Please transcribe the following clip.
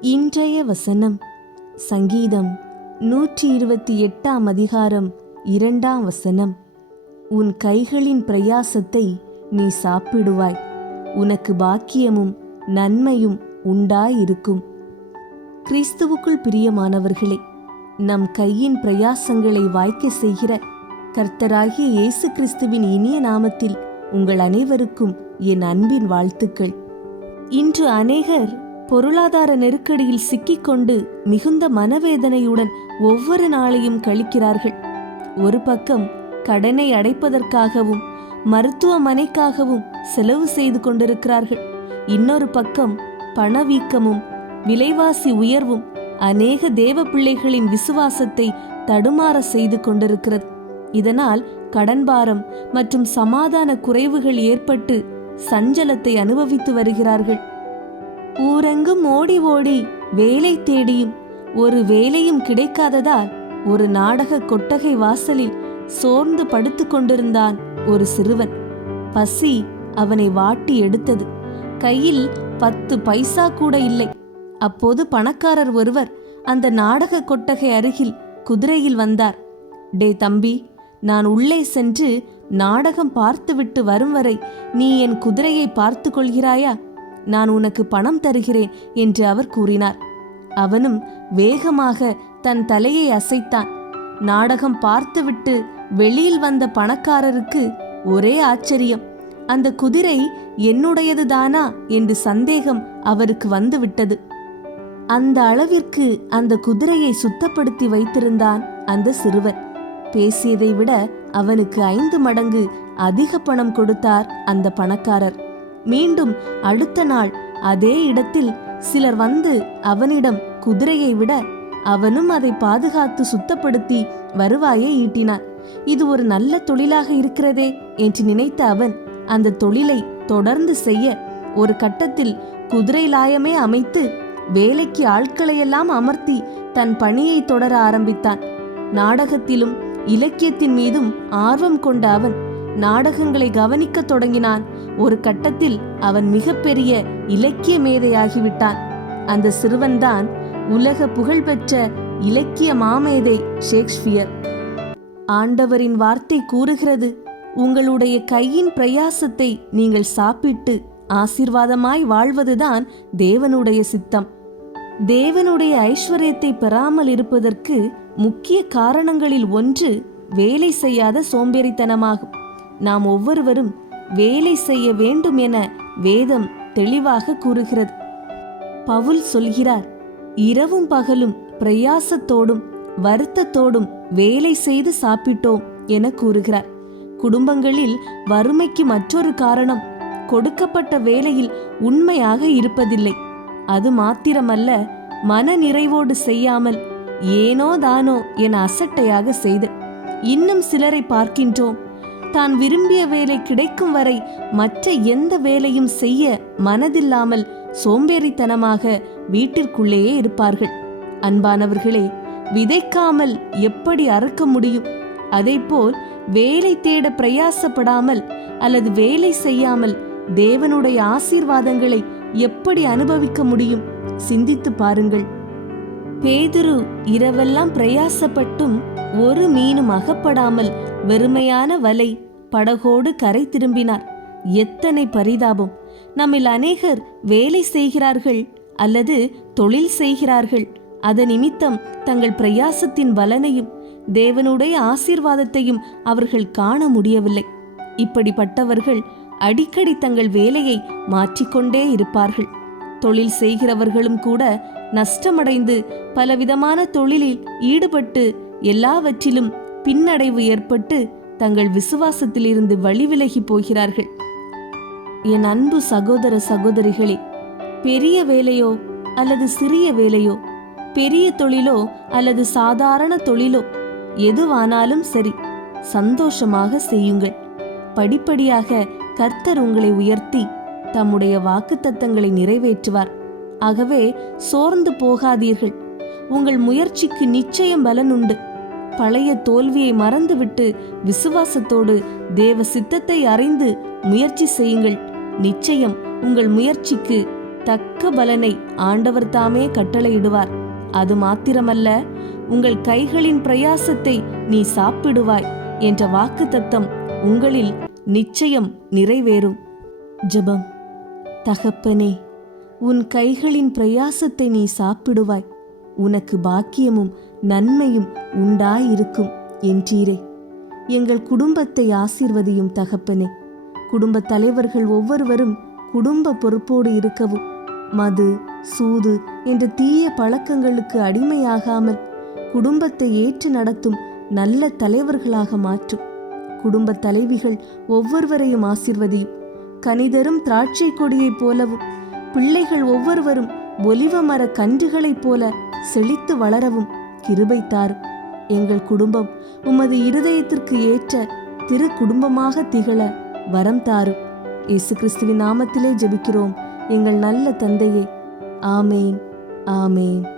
இன்றைய வசனம் சங்கீதம் நூற்றி இருபத்தி எட்டாம் அதிகாரம் இரண்டாம் வசனம். உன் கைகளின் பிரயாசத்தை நீ சாப்பிடுவாய். உனக்கு பாக்கியமும் நன்மையும் உண்டாயிருக்கும். கிறிஸ்துவுக்குள் பிரியமானவர்களே நம் கையின் பிரயாசங்களை வாய்க்க செய்கிற கர்த்தராகிய இயேசு கிறிஸ்துவின் இனிய நாமத்தில் உங்கள் அனைவருக்கும் என் அன்பின் வாழ்த்துக்கள். இன்று அநேகர் பொருளாதார நெருக்கடியில் சிக்கிக்கொண்டு மிகுந்த மனவேதனையுடன் ஒவ்வொரு நாளையும் கழிக்கிறார்கள். ஒரு பக்கம் கடனை அடைப்பதற்காகவும் மருத்துவமனைக்காகவும் செலவு செய்து கொண்டிருக்கிறார்கள். இன்னொரு பக்கம் பணவீக்கமும் விலைவாசி உயர்வும் அநேக தேவ பிள்ளைகளின் விசுவாசத்தை தடுமாற செய்து கொண்டிருக்கிறது. இதனால் கடன் பாரம் மற்றும் சமாதான குறைவுகள் ஏற்பட்டு சஞ்சலத்தை அனுபவித்து வருகிறார்கள். ஊரெங்கும் ஓடி ஓடி வேலை தேடியும் ஒரு வேலையும் கிடைக்காததால் ஒரு நாடக கொட்டகை வாசலில் சோர்ந்து படுத்துக் கொண்டிருந்தான் ஒரு சிறுவன். பசி அவனை வாட்டி எடுத்தது. கையில் பத்து பைசா கூட இல்லை. அப்போது பணக்காரர் ஒருவர் அந்த நாடக கொட்டகை அருகில் குதிரையில் வந்தார். டே தம்பி நான் உள்ளே சென்று நாடகம் பார்த்துவிட்டு வரும் வரை நீ என் குதிரையை பார்த்து கொள்கிறாயா? நான் உனக்கு பணம் தருகிறேன் என்று அவர் கூறினார். அவனும் வேகமாக தன் தலையை அசைத்தான். நாடகம் பார்த்துவிட்டு வெளியில் வந்த பணக்காரருக்கு ஒரே ஆச்சரியம். அந்த குதிரை என்னுடையதுதானா என்று சந்தேகம் அவருக்கு வந்துவிட்டது. அந்த அளவிற்கு அந்த குதிரையை சுத்தப்படுத்தி வைத்திருந்தான் அந்த சிறுவன். பேசியதை விட அவனுக்கு ஐந்து மடங்கு அதிக பணம் கொடுத்தார் அந்த பணக்காரர். மீண்டும் அடுத்த நாள் அதே இடத்தில் சிலர் வந்து அவனிடம் குதிரையை விட அவனும் அதை பாதுகாத்து சுத்தப்படுத்தி வருவாயை ஈட்டினான் இது ஒரு நல்ல தொழிலாக இருக்கிறதே என்று நினைத்த அவன் அந்த தொழிலை தொடர்ந்து செய்ய ஒரு கட்டத்தில் குதிரை லாயமே அமைத்து வேலைக்கு ஆட்களையெல்லாம் அமர்த்தி தன் பணியை தொடர ஆரம்பித்தான். நாடகத்திலும் இலக்கியத்தின் மீதும் ஆர்வம் கொண்ட அவன் நாடகங்களை கவனிக்கத் தொடங்கினான். ஒரு கட்டத்தில் அவன் மிகப்பெரிய இலக்கிய மேதையாகிவிட்டான் அந்த சிறுவன்தான் உலக புகழ்பெற்ற இலக்கிய மாமேதை ஷேக்ஸ்பியர். ஆண்டவரின் வார்த்தை கூறுகிறது உங்களுடைய கையின் பிரயாசத்தை நீங்கள் சாப்பிட்டு ஆசீர்வாதமாய் வாழ்வதுதான் தேவனுடைய சித்தம். தேவனுடைய ஐஸ்வர்யத்தை பெறாமல் இருப்பதற்கு முக்கிய காரணங்களில் ஒன்று வேலை செய்யாத சோம்பேறித்தனமாகும். நாம் ஒவ்வொருவரும் வேலை செய்ய வேண்டும் என வேதம் தெளிவாக கூறுகிறது. பவுல் சொல்கிறார் இரவும் பகலும் பிரயாசத்தோடும் வருத்தத்தோடும் வேலை செய்து சாப்பிட்டோம் என கூறுகிறார். குடும்பங்களில் வறுமைக்கு மற்றொரு காரணம் கொடுக்கப்பட்ட வேலையில் உண்மையாக இருப்பதில்லை. அது மாத்திரமல்ல மன நிறைவோடு செய்யாமல் ஏனோ தானோ என அசட்டையாக செய்து இன்னும் சிலரை பார்க்கின்றோம். தான் விரும்பிய வேலை கிடைக்கும் வரை மற்ற எந்த வேலையும் செய்ய மனதில்லாமல் சோம்பேறித்தனமாக வீட்டிற்குள்ளேயே இருப்பார்கள். அன்பானவர்களே விதைக்காமல் எப்படி அறுக்க முடியும்? அதேபோல் வேலை தேட பிரயாசப்படாமல் அல்லது வேலை செய்யாமல் தேவனுடைய ஆசீர்வாதங்களை எப்படி அனுபவிக்க முடியும்? சிந்தித்து பாருங்கள். பேதுரு இரவெல்லாம் பிரயாசப்பட்டும் ஒரு மீனும் அகப்படாமல் வெறுமையான வலை படகோடு கரை திரும்பினார். எத்தனை பரிதாபம். நம்மில் அநேகர் வேலை செய்கிறார்கள் அல்லது தொழில் செய்கிறார்கள். அதன் நிமித்தம் தங்கள் பிரயாசத்தின் பலனையும் தேவனுடைய ஆசீர்வாதத்தையும் அவர்கள் காண முடியவில்லை. இப்படிப்பட்டவர்கள் அடிக்கடி தங்கள் வேலையை மாற்றிக்கொண்டே இருப்பார்கள். தொழில் செய்கிறவர்களும் கூட நஷ்டமடைந்து பலவிதமான தொழிலில் ஈடுபட்டு எல்லாவற்றிலும் பின்னடைவு ஏற்பட்டு தங்கள் விசுவாசத்திலிருந்து வழிவிலகி போகிறார்கள். என் அன்பு சகோதர சகோதரிகளே பெரிய வேலையோ அல்லது சிறிய வேலையோ பெரிய தொழிலோ அல்லது சாதாரண தொழிலோ எதுவானாலும் சரி சந்தோஷமாக செய்யுங்கள். படிப்படியாக கர்த்தர் உங்களை உயர்த்தி தம்முடைய வாக்குத்தத்தங்களை நிறைவேற்றுவார். ஆகவே சோர்ந்து போகாதீர்கள். உங்கள் முயற்சிக்கு நிச்சயம் பலன் உண்டு. பழைய தோல்வியை மறந்துவிட்டு விசுவாசத்தோடு தேவ சித்தத்தை அறிந்து முயற்சி செய்யுங்கள். நிச்சயம் உங்கள் முயற்சிக்கு தக்க பலனை ஆண்டவர் தாமே கட்டளையிடுவார். அது மாத்திரமல்ல உங்கள் கைகளின் பிரயாசத்தை நீ சாப்பிடுவாய் என்ற வாக்கு தத்தம் உங்களில் நிச்சயம் நிறைவேறும். ஜெபம். தகப்பனே உன் கைகளின் பிரயாசத்தை நீ சாப்பிடுவாய். உனக்கு பாக்கியமும் நன்மையும் உண்டாயிருக்கும் என்றீரே. எங்கள் குடும்பத்தை ஆசீர்வதியும் தகப்பனே. குடும்பத் தலைவர்கள் ஒவ்வொருவரும் குடும்ப பொறுப்போடு இருக்கவும் மது சூது என்ற தீய பழக்கங்களுக்கு அடிமையாகாமல் குடும்பத்தை ஏற்று நடத்தும் நல்ல தலைவர்களாக மாற்றும். குடும்ப தலைவிகள் ஒவ்வொருவரையும் ஆசிர்வதியும் கனிதரும் திராட்சை கொடியைப் போலவும் பிள்ளைகள் ஒவ்வொருவரும் ஒலிவ மர கன்றுகளைப் போல செழித்து வளரவும் கிருபைத்தார். எங்கள் குடும்பம் உமது இருதயத்திற்கு ஏற்ற திரு குடும்பமாக திகழ வரம் தாரும். இயேசு கிறிஸ்துவின் நாமத்திலே ஜெபிக்கிறோம். எங்கள் நல்ல தந்தையே. ஆமேன். ஆமேன்.